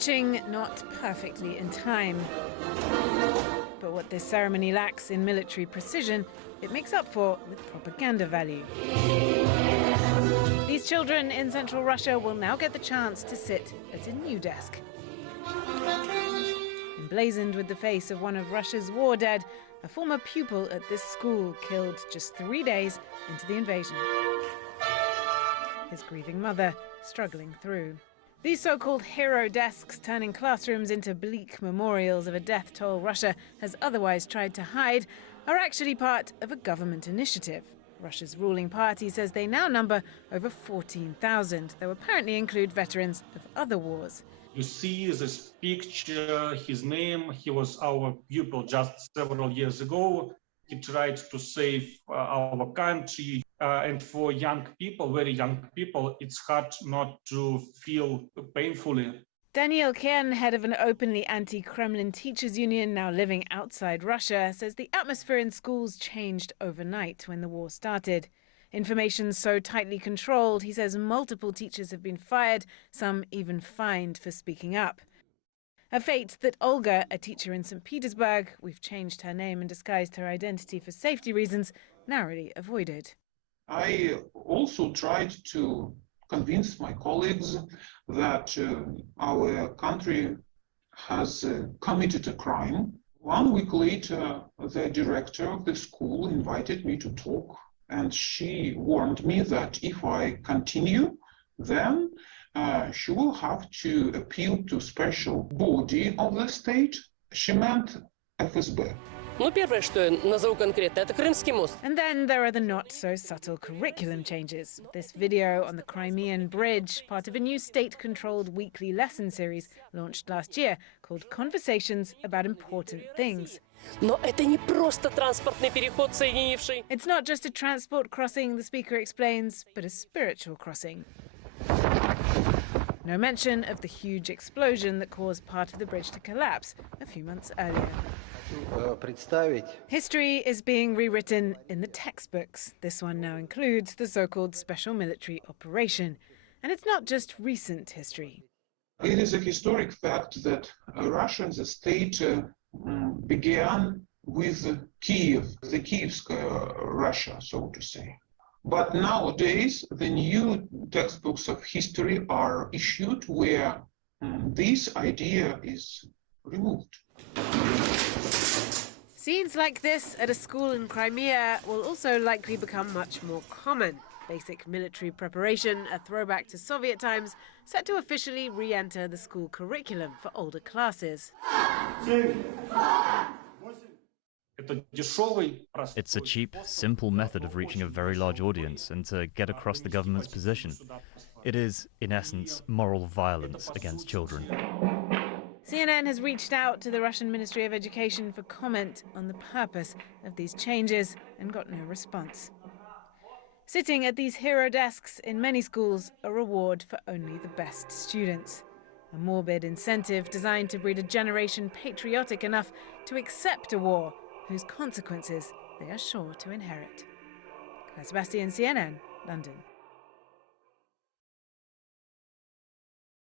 marching not perfectly in time. But what this ceremony lacks in military precision, it makes up for with propaganda value. These children in central Russia will now get the chance to sit at a new desk. Emblazoned with the face of one of Russia's war dead, a former pupil at this school killed just 3 days into the invasion. His grieving mother struggling through. These so-called hero desks, turning classrooms into bleak memorials of a death toll Russia has otherwise tried to hide, are actually part of a government initiative. Russia's ruling party says they now number over 14,000, though apparently include veterans of other wars. You see this picture, his name, he was our pupil just several years ago. He tried to save our country. And for young people, very young people, it's hard not to feel painfully. Daniil Kien, head of an openly anti-Kremlin teachers union now living outside Russia, says the atmosphere in schools changed overnight when the war started. Information so tightly controlled, he says multiple teachers have been fired, some even fined for speaking up. A fate that Olga, a teacher in St. Petersburg, we've changed her name and disguised her identity for safety reasons, narrowly avoided. I also tried to convince my colleagues that our country has committed a crime. 1 week later, the director of the school invited me to talk, and she warned me that if I continue, then she will have to appeal to special body of the state. She meant FSB. Ну, первое, что я назову конкретно, это Крымский мост. And then there are the not-so-subtle curriculum changes. This video on the Crimean Bridge, part of a new state-controlled weekly lesson series launched last year called Conversations About Important Things. Но это не просто транспортный переход, соединивший. It's not just a transport crossing, the speaker explains, but a spiritual crossing. No mention of the huge explosion that caused part of the bridge to collapse a few months earlier. History is being rewritten in the textbooks. This one now includes the so-called special military operation. And it's not just recent history. It is a historic fact that Russia as a state began with Kiev, the Kievskaya Russia, so to say. But nowadays, the new textbooks of history are issued where this idea is removed. Scenes like this at a school in Crimea will also likely become much more common. Basic military preparation, a throwback to Soviet times, set to officially re-enter the school curriculum for older classes. It's a cheap, simple method of reaching a very large audience and to get across the government's position. It is, in essence, moral violence against children. CNN has reached out to the Russian Ministry of Education for comment on the purpose of these changes and got no response. Sitting at these hero desks in many schools, a reward for only the best students. A morbid incentive designed to breed a generation patriotic enough to accept a war whose consequences they are sure to inherit. Claire Sebastian, CNN, London.